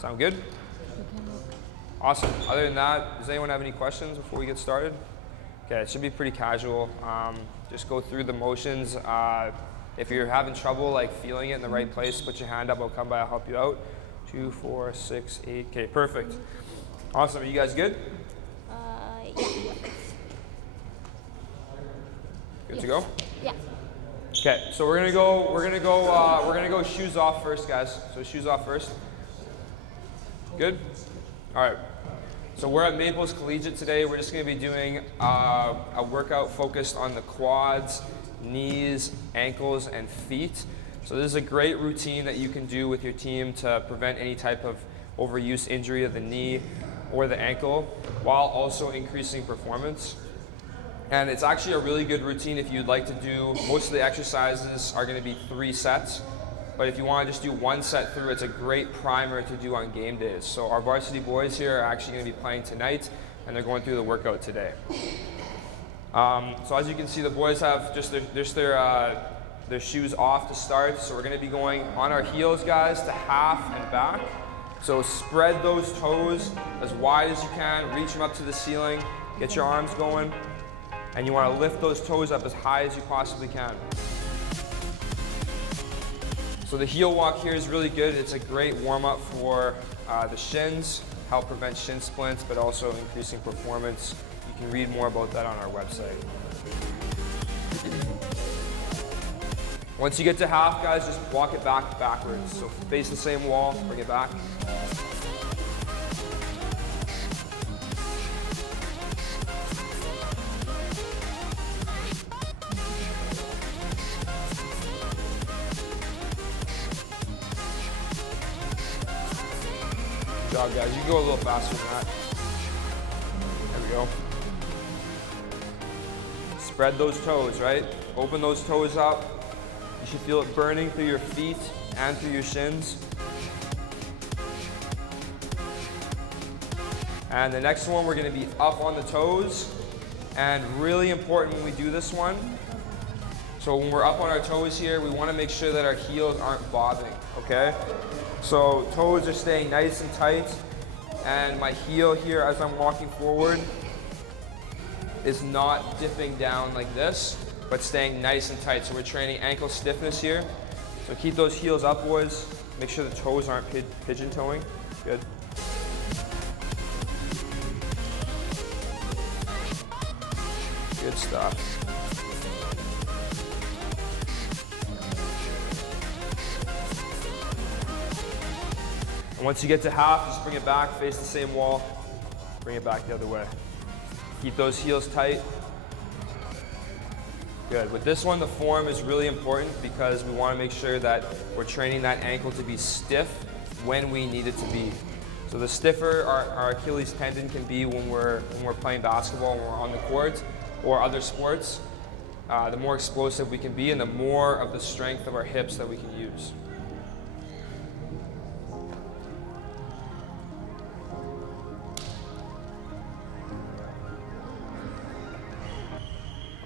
Sound good? Awesome. Other than that, does anyone have any questions before we get started? Okay, it should be pretty casual. Just go through the motions. If you're having trouble like feeling it in the right place, put your hand up. I'll come by. I'll help you out. 2, 4, 6, 8. Okay, perfect. Awesome. Are you guys good? Yeah. Good to go? Yeah. Okay, so we're gonna go shoes off first, guys. So shoes off first. Good? All right. So we're at Maples Collegiate today. We're just gonna be doing a workout focused on the quads, knees, ankles, and feet. So this is a great routine that you can do with your team to prevent any type of overuse injury of the knee or the ankle while also increasing performance. And it's actually a really good routine if you'd like to do, most of the exercises are gonna be 3 sets, but if you wanna just do 1 set through, it's a great primer to do on game days. So our varsity boys here are actually gonna be playing tonight, and they're going through the workout today. So as you can see, the boys have just their shoes off to start. So we're gonna be going on our heels, guys, to half and back. So spread those toes as wide as you can, reach them up to the ceiling, get your arms going. And you want to lift those toes up as high as you possibly can. So the heel walk here is really good. It's a great warm-up for the shins, help prevent shin splints, but also increasing performance. You can read more about that on our website. Once you get to half, guys, just walk it backwards. So face the same wall, bring it back. Good job, guys. You can go a little faster than that. There we go. Spread those toes, right? Open those toes up. You should feel it burning through your feet and through your shins. And the next one, we're gonna be up on the toes. And really important when we do this one, so when we're up on our toes here, we wanna make sure that our heels aren't bobbing, okay? So toes are staying nice and tight, and my heel here as I'm walking forward is not dipping down like this, but staying nice and tight. So we're training ankle stiffness here. So keep those heels up, boys. Make sure the toes aren't pigeon toeing. Good. Good stuff. And once you get to half, just bring it back, face the same wall, bring it back the other way. Keep those heels tight. Good. With this one, the form is really important because we want to make sure that we're training that ankle to be stiff when we need it to be. So the stiffer our Achilles tendon can be when we're playing basketball, when we're on the court, or other sports, the more explosive we can be and the more of the strength of our hips that we can use.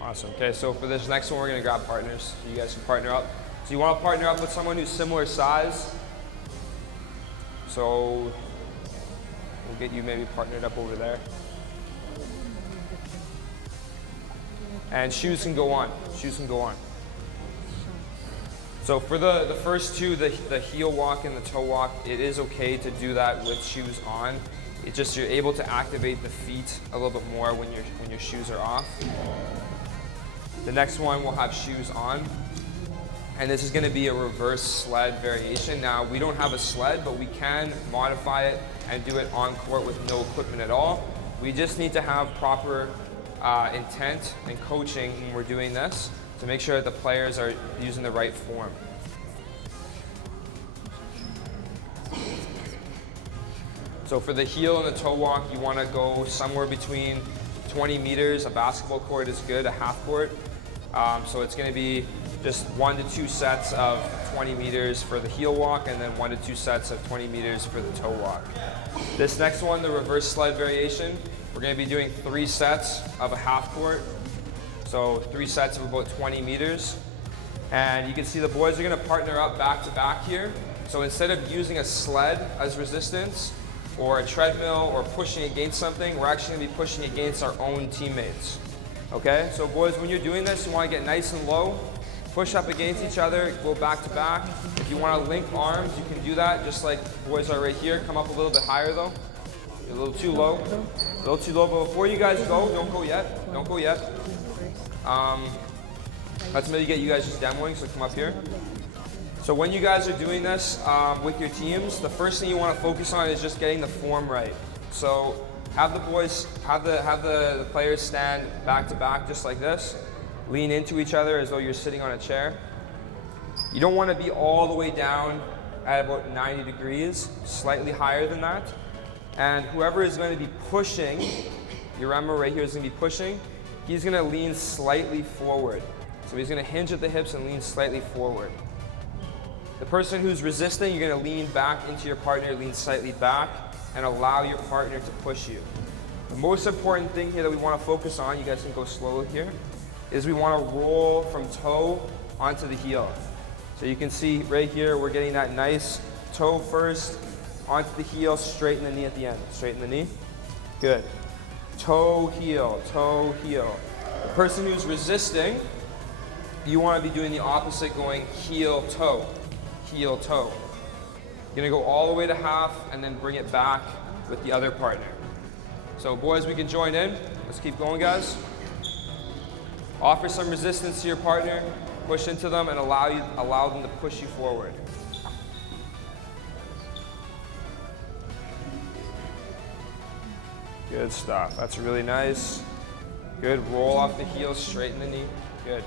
Awesome. Okay, so for this next one, we're going to grab partners. You guys can partner up. So you want to partner up with someone who's similar size. So we'll get you maybe partnered up over there. And shoes can go on. Shoes can go on. So for the first two, the heel walk and the toe walk, it is okay to do that with shoes on. It's just you're able to activate the feet a little bit more when your shoes are off. The next one will have shoes on. And this is going to be a reverse sled variation. Now, we don't have a sled, but we can modify it and do it on court with no equipment at all. We just need to have proper intent and coaching when we're doing this to make sure that the players are using the right form. So for the heel and the toe walk, you want to go somewhere between 20 meters. A basketball court is good, a half court. So it's going to be just 1 to 2 sets of 20 meters for the heel walk and then 1 to 2 sets of 20 meters for the toe walk. This next one, the reverse sled variation, we're going to be doing 3 sets of a half court. So 3 sets of about 20 meters. And you can see the boys are going to partner up back to back here. So instead of using a sled as resistance, or a treadmill, or pushing against something, we're actually gonna be pushing against our own teammates. Okay, so boys, when you're doing this, you wanna get nice and low, push up against each other, go back to back. If you wanna link arms, you can do that, just like boys are right here. Come up a little bit higher though. You're a little too low. A little too low, but before you guys go, don't go yet. Don't go yet. Let's maybe get you guys just demoing, so come up here. So when you guys are doing this with your teams, the first thing you want to focus on is just getting the form right. So have the boys, have the players stand back to back just like this. Lean into each other as though you're sitting on a chair. You don't want to be all the way down at about 90 degrees, slightly higher than that. And whoever is going to be pushing, you remember right here is going to be pushing, he's going to lean slightly forward. So he's going to hinge at the hips and lean slightly forward. The person who's resisting, you're going to lean back into your partner, lean slightly back, and allow your partner to push you. The most important thing here that we want to focus on, you guys can go slowly here, is we want to roll from toe onto the heel. So you can see right here, we're getting that nice toe first, onto the heel, straighten the knee at the end. Straighten the knee. Good. Toe, heel, toe, heel. The person who's resisting, you want to be doing the opposite, going heel, toe. Heel, toe. You're gonna go all the way to half and then bring it back with the other partner. So boys, we can join in. Let's keep going, guys. Offer some resistance to your partner, push into them, and allow them to push you forward. Good stuff. That's really nice. Good. Roll off the heel, straighten the knee. Good.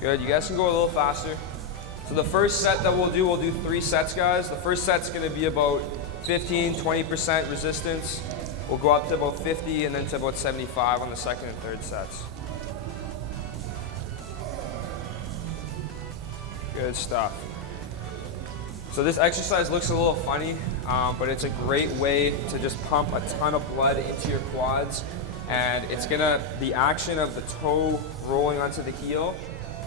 Good. You guys can go a little faster. So the first set that we'll do 3 sets, guys. The first set's going to be about 15, 20% resistance. We'll go up to about 50 and then to about 75 on the second and third sets. Good stuff. So this exercise looks a little funny, but it's a great way to just pump a ton of blood into your quads. And it's the action of the toe rolling onto the heel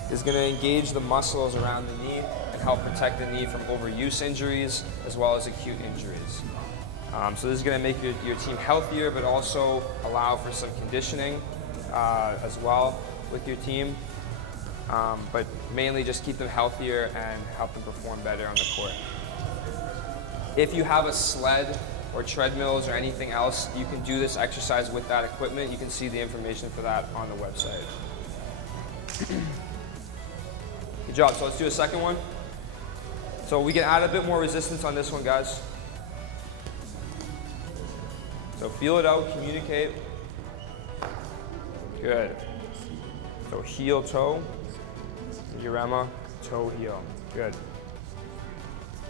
is going to engage the muscles around the knee and help protect the knee from overuse injuries as well as acute injuries. So this is going to make your team healthier, but also allow for some conditioning as well with your team. But mainly just keep them healthier and help them perform better on the court. If you have a sled or treadmills or anything else, you can do this exercise with that equipment. You can see the information for that on the website. Good job. So let's do a second one. So we can add a bit more resistance on this one, guys. So feel it out, communicate. Good. So heel, toe. Urema, toe, heel. Good.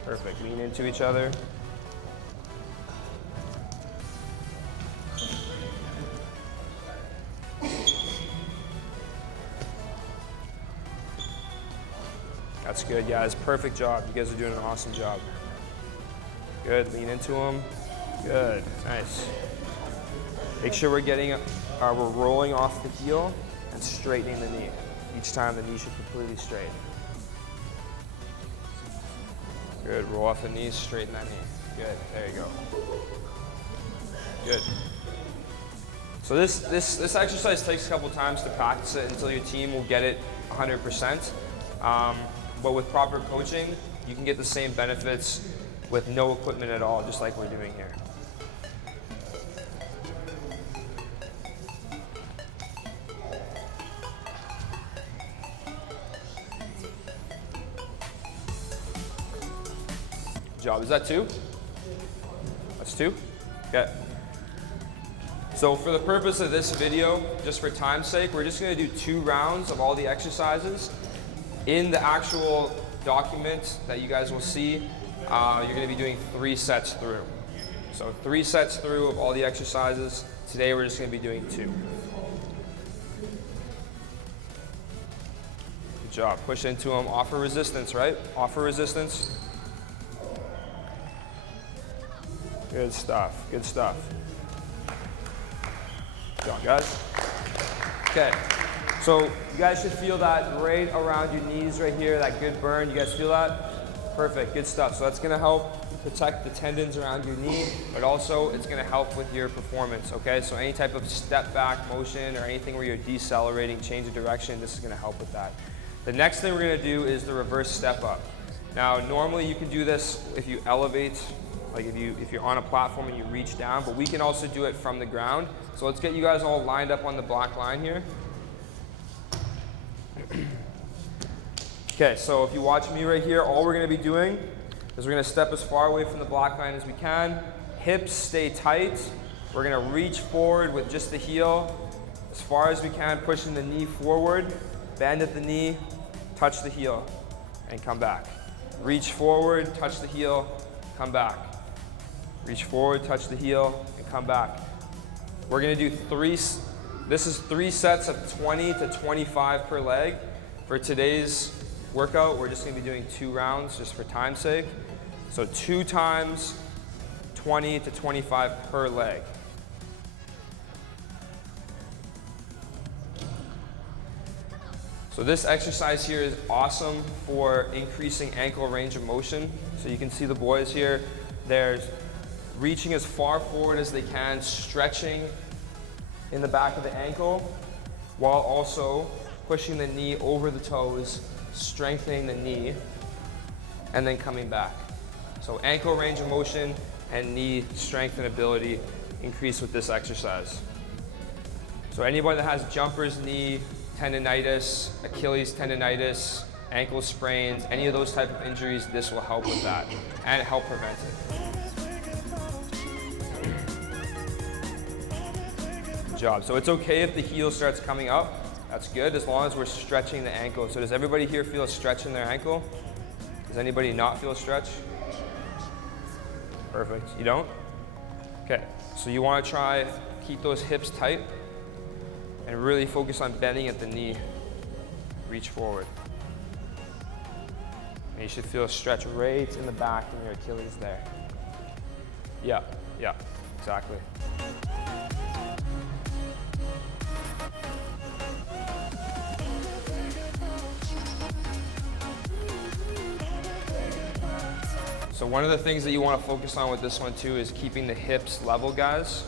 Perfect. Lean into each other. That's good, guys. Perfect job. You guys are doing an awesome job. Good. Lean into them. Good. Nice. Make sure we're rolling off the heel and straightening the knee. Each time the knee should be completely straight. Good. Roll off the knees, straighten that knee. Good. There you go. Good. So this exercise takes a couple times to practice it until your team will get it 100%. But with proper coaching, you can get the same benefits with no equipment at all, just like we're doing here. Good job. Is that 2? That's 2? Okay. So for the purpose of this video, just for time's sake, we're just going to do 2 rounds of all the exercises. In the actual document that you guys will see, you're going to be doing 3 sets through. So 3 sets through of all the exercises. Today we're just going to be doing 2. Good job. Push into them. Offer resistance, right? Offer resistance. Good stuff. Good stuff. Good job, guys. Okay. So you guys should feel that right around your knees right here, that good burn. You guys feel that? Perfect, good stuff. So that's gonna help protect the tendons around your knee, but also it's gonna help with your performance, okay? So any type of step back motion or anything where you're decelerating, change of direction, this is gonna help with that. The next thing we're gonna do is the reverse step up. Now, normally you can do this if you elevate, like if you're on a platform and you reach down, but we can also do it from the ground. So let's get you guys all lined up on the black line here. Okay, so if you watch me right here, all we're gonna be doing is we're gonna step as far away from the black line as we can. Hips stay tight. We're gonna reach forward with just the heel as far as we can, pushing the knee forward, bend at the knee, touch the heel, and come back. Reach forward, touch the heel, come back. Reach forward, touch the heel, and come back. We're gonna do this is 3 sets of 20 to 25 per leg. For today's workout, we're just gonna be doing 2 rounds just for time's sake. So 2 times 20 to 25 per leg. So this exercise here is awesome for increasing ankle range of motion. So you can see the boys here, they're reaching as far forward as they can, stretching in the back of the ankle, while also pushing the knee over the toes, strengthening the knee, and then coming back. So ankle range of motion and knee strength and ability increase with this exercise. So anybody that has jumper's knee, tendonitis, Achilles tendonitis, ankle sprains, any of those type of injuries, this will help with that and help prevent it. Good job. So it's okay if the heel starts coming up. That's good as long as we're stretching the ankle. So does everybody here feel a stretch in their ankle? Does anybody not feel a stretch? Perfect. You don't? Okay. So you want to try keep those hips tight and really focus on bending at the knee. Reach forward. And you should feel a stretch right in the back in your Achilles there. Yeah, exactly. So one of the things that you want to focus on with this one too is keeping the hips level, guys.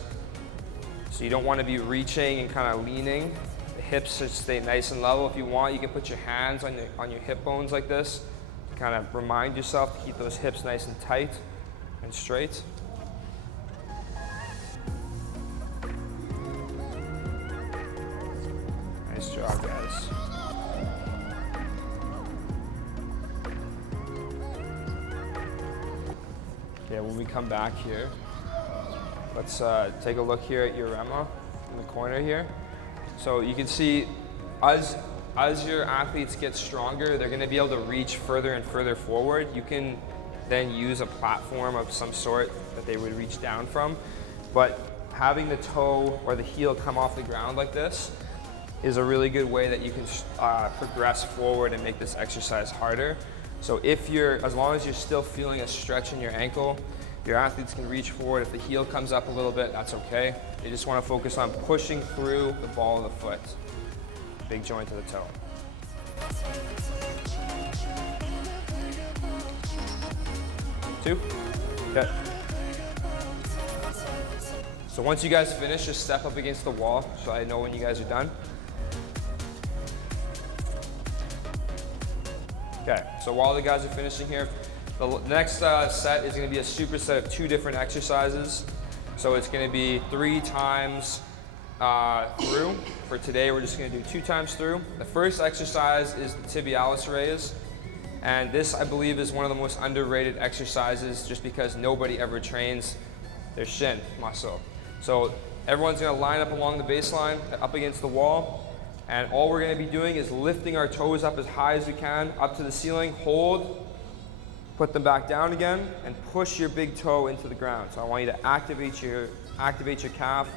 So you don't want to be reaching and kind of leaning. The hips should stay nice and level. If you want, you can put your hands on your hip bones like this to kind of remind yourself to keep those hips nice and tight and straight. Nice job, guys. Okay, when we come back here, let's take a look here at your Rema in the corner here. So you can see as your athletes get stronger, they're going to be able to reach further and further forward. You can then use a platform of some sort that they would reach down from. But having the toe or the heel come off the ground like this is a really good way that you can progress forward and make this exercise harder. So as long as you're still feeling a stretch in your ankle, your athletes can reach forward. If the heel comes up a little bit, that's okay. You just want to focus on pushing through the ball of the foot. Big joint to the toe. Two. Okay. So once you guys finish, just step up against the wall so I know when you guys are done. Okay, so while the guys are finishing here, the next set is going to be a superset of 2 different exercises. So it's going to be 3 times through. For today, we're just going to do 2 times through. The first exercise is the tibialis raise. And this, I believe, is one of the most underrated exercises just because nobody ever trains their shin muscle. So everyone's going to line up along the baseline, up against the wall. And all we're going to be doing is lifting our toes up as high as we can, up to the ceiling, hold, put them back down again, and push your big toe into the ground. So I want you to activate your calf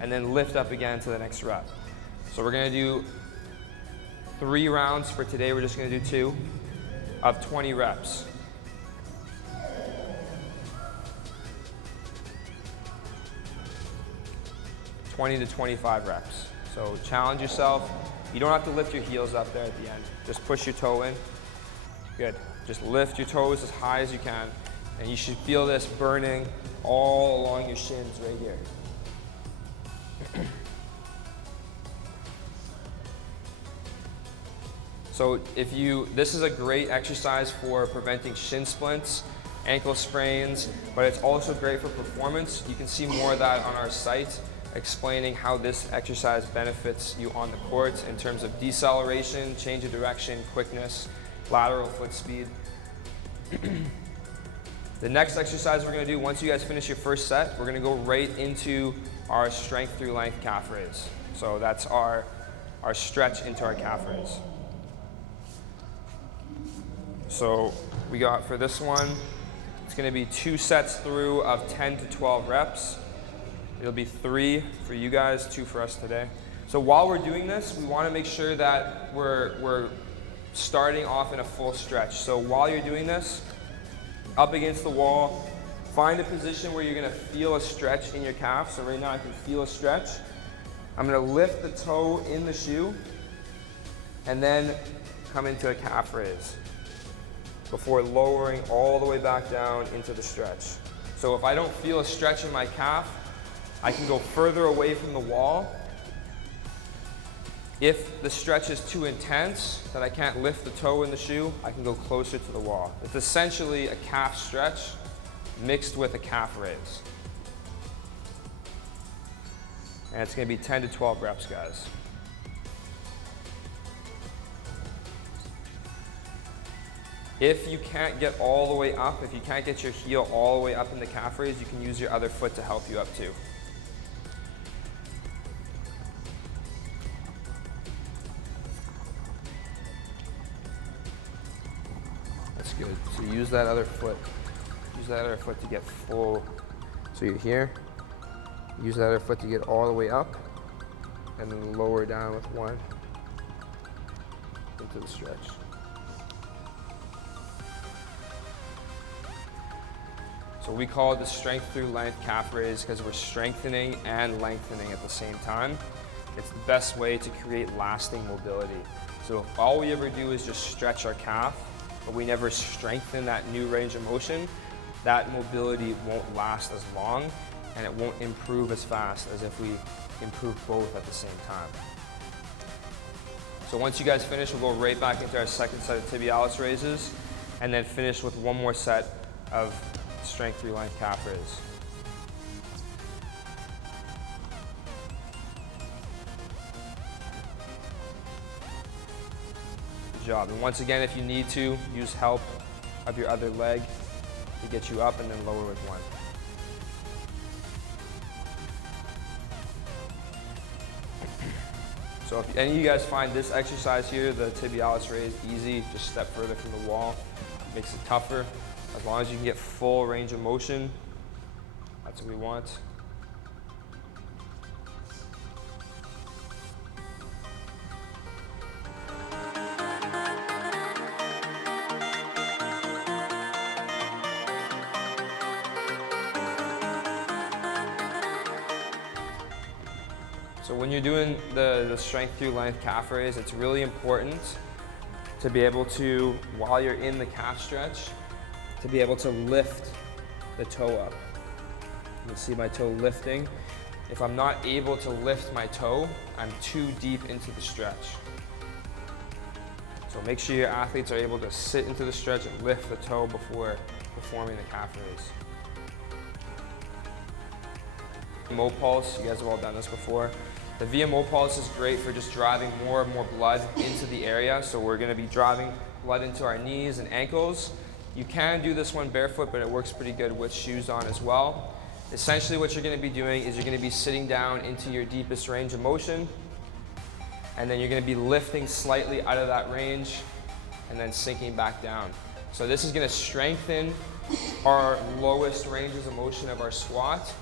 and then lift up again to the next rep. So we're going to do 3 rounds for today. We're just going to do 2 of 20 reps. (20 to 25 reps). So challenge yourself. You don't have to lift your heels up there at the end. Just push your toe in. Good. Just lift your toes as high as you can, and you should feel this burning all along your shins right here. So this is a great exercise for preventing shin splints, ankle sprains, but it's also great for performance. You can see more of that on our site, explaining how this exercise benefits you on the court in terms of deceleration, change of direction, quickness, lateral foot speed. The next exercise we're going to do, once you guys finish your first set, we're going to go right into our strength through length calf raise. So that's our stretch into our calf raise. So we got, for this one, it's going to be 2 sets through of 10 to 12 reps. It'll be 3 for you guys, 2 for us today. So while we're doing this, we want to make sure that we're starting off in a full stretch. So while you're doing this, up against the wall, find a position where you're going to feel a stretch in your calf. So right now I can feel a stretch. I'm going to lift the toe in the shoe and then come into a calf raise before lowering all the way back down into the stretch. So if I don't feel a stretch in my calf, I can go further away from the wall. If the stretch is too intense, that I can't lift the toe in the shoe, I can go closer to the wall. It's essentially a calf stretch mixed with a calf raise. And it's going to be 10 to 12 reps, guys. If you can't get all the way up, if you can't get your heel all the way up in the calf raise, you can use your other foot to help you up too. That's good. So use that other foot. Use that other foot to get full. So you're here. Use that other foot to get all the way up, and then lower down with one into the stretch. So we call it the strength through length calf raise because we're strengthening and lengthening at the same time. It's the best way to create lasting mobility. So if all we ever do is just stretch our calf, but we never strengthen that new range of motion, that mobility won't last as long and it won't improve as fast as if we improve both at the same time. So once you guys finish, we'll go right back into our second set of tibialis raises and then finish with one more set of strength through length calf raise. Good job. And once again, if you need to, use help of your other leg to get you up and then lower with one. So if any of you guys find this exercise here, the tibialis raise, easy, just step further from the wall. It makes it tougher. As long as you can get full range of motion, that's what we want. So when you're doing the strength through length calf raise, it's really important to be able to, while you're in the calf stretch, to be able to lift the toe up. You can see my toe lifting. If I'm not able to lift my toe, I'm too deep into the stretch. So make sure your athletes are able to sit into the stretch and lift the toe before performing the calf raise. VMO pulse, you guys have all done this before. The VMO pulse is great for just driving more and more blood into the area. So we're gonna be driving blood into our knees and ankles. You can do this one barefoot, but it works pretty good with shoes on as well. Essentially what you're going to be doing is you're going to be sitting down into your deepest range of motion, and then you're going to be lifting slightly out of that range and then sinking back down. So this is going to strengthen our lowest ranges of motion of our squat.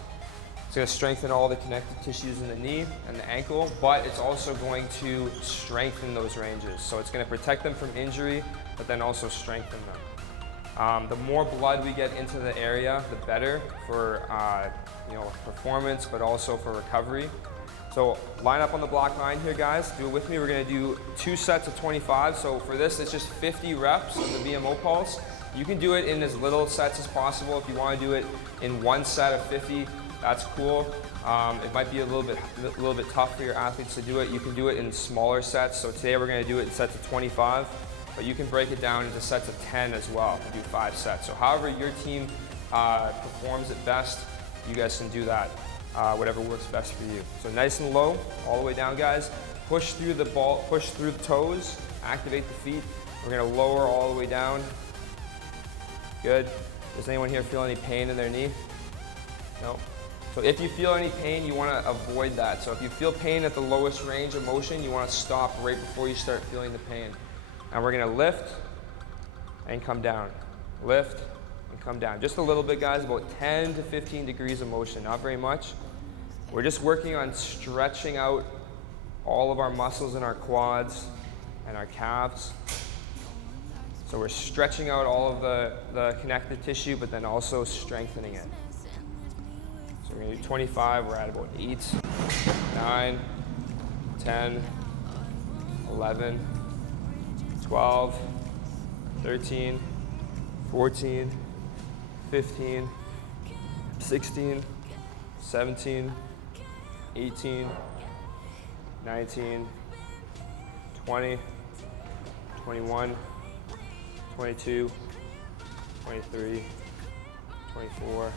It's going to strengthen all the connective tissues in the knee and the ankle, but it's also going to strengthen those ranges. So it's going to protect them from injury, but then also strengthen them. The more blood we get into the area, the better for performance, but also for recovery. So line up on the block line here, guys. Do it with me. We're gonna do 2 sets of 25. So for this, it's just 50 reps of the VMO pulse. You can do it in as little sets as possible. If you wanna do it in 1 set of 50, that's cool. It might be a little bit tough for your athletes to do it. You can do it in smaller sets. So today we're gonna do it in sets of 25, but you can break it down into sets of 10 as well and do 5 sets. So however your team performs it best, you guys can do that. Whatever works best for you. So nice and low, all the way down, guys. Push through the ball, push through the toes, activate the feet. We're gonna lower all the way down. Good. Does anyone here feel any pain in their knee? No. So if you feel any pain, you wanna avoid that. So if you feel pain at the lowest range of motion, you wanna stop right before you start feeling the pain. And we're gonna lift and come down. Lift and come down. Just a little bit, guys, about 10 to 15 degrees of motion, not very much. We're just working on stretching out all of our muscles in our quads and our calves. So we're stretching out all of the connective tissue, but then also strengthening it. So we're gonna do 25, we're at about 8, 9, 10, 11, 12, 13, 14, 15, 16, 17, 18, 19, 20, 21, 22, 23, 24,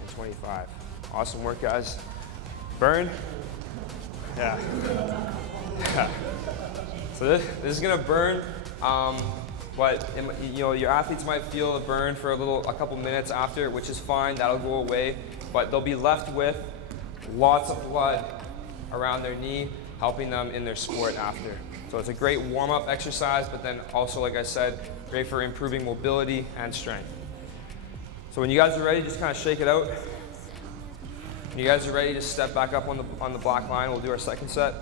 and 25. Awesome work, guys. Burn. Yeah. So this is gonna burn, but you know, your athletes might feel a burn for a couple minutes after, which is fine, that'll go away, but they'll be left with lots of blood around their knee, helping them in their sport after. So it's a great warm-up exercise, but then also, like I said, great for improving mobility and strength. So when you guys are ready, just kind of shake it out. When you guys are ready, just step back up on the block line. We'll do our second set.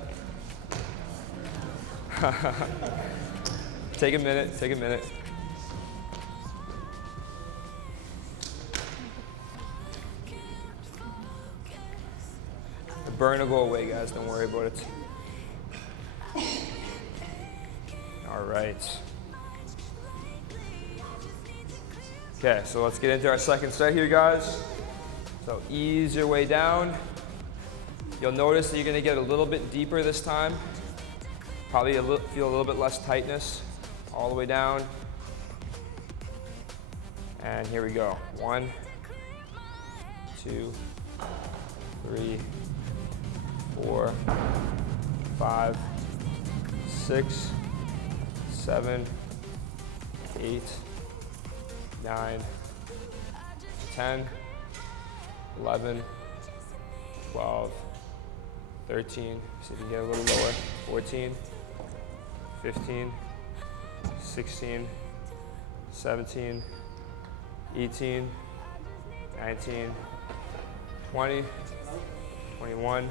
Take a minute, take a minute. The burn will go away, guys, don't worry about it. All right. Okay, so let's get into our second set here, guys. So ease your way down. You'll notice that you're gonna get a little bit deeper this time. Probably feel a little bit less tightness all the way down. And here we go. 1, 2, 3, 4, 5, 6, 7, 8, 9, 10, 11, 12, 13, see if you can get a little lower, 14, 15, 16, 17, 18, 19, 20, 21,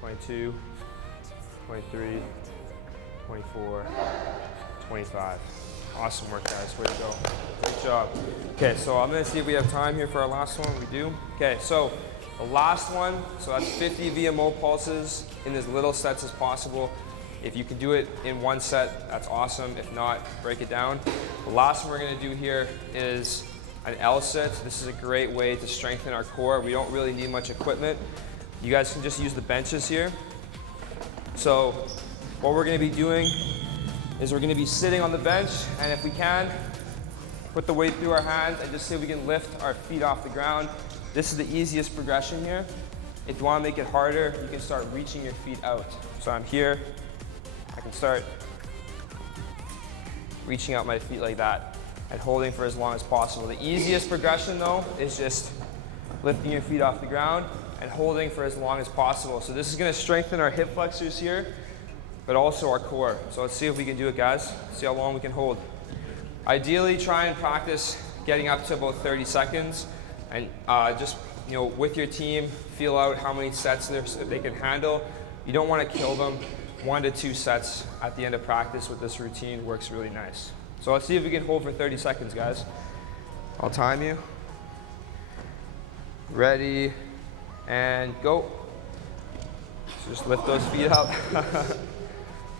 22, 23, 24, 25. Awesome work, guys. Way to go. Great job. Okay, so I'm going to see if we have time here for our last one. We do. Okay, so the last one, so that's 50 VMO pulses in as little sets as possible. If you can do it in 1 set, that's awesome. If not, break it down. The last one we're going to do here is an L sit. This is a great way to strengthen our core. We don't really need much equipment. You guys can just use the benches here. So what we're going to be doing is we're going to be sitting on the bench, and if we can, put the weight through our hands and just see if we can lift our feet off the ground. This is the easiest progression here. If you want to make it harder, you can start reaching your feet out. So I'm here, I can start reaching out my feet like that and holding for as long as possible. The easiest progression though is just lifting your feet off the ground and holding for as long as possible. So this is going to strengthen our hip flexors here, but also our core. So let's see if we can do it, guys. See how long we can hold. Ideally, try and practice getting up to about 30 seconds, and just, you know, with your team, feel out how many sets they can handle. You don't want to kill them. 1 to 2 sets at the end of practice with this routine works really nice. So let's see if we can hold for 30 seconds, guys. I'll time you. Ready, and go. Just lift those feet up.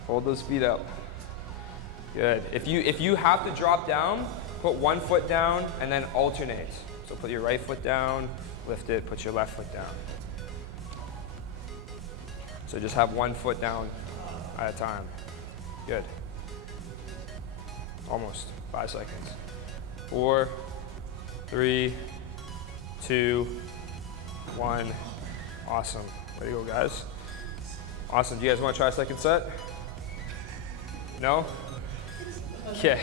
Hold those feet up. Good. If you have to drop down, put one foot down and then alternate. So put your right foot down, lift it, put your left foot down. So just have one foot down at a time. Good. Almost. 5 seconds. 4, 3, 2, 1. Awesome. Way to go, guys. Awesome. Do you guys want to try a second set? No? Okay.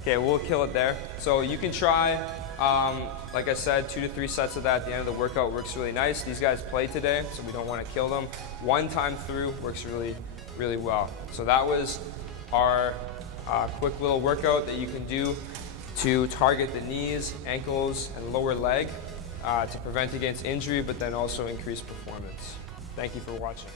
Okay, we'll kill it there. So you can try, like I said, 2 to 3 sets of that at the end of the workout. Works really nice. These guys play today, so we don't want to kill them. One time through works really, really well. So that was our quick little workout that you can do to target the knees, ankles, and lower leg to prevent against injury, but then also increase performance. Thank you for watching.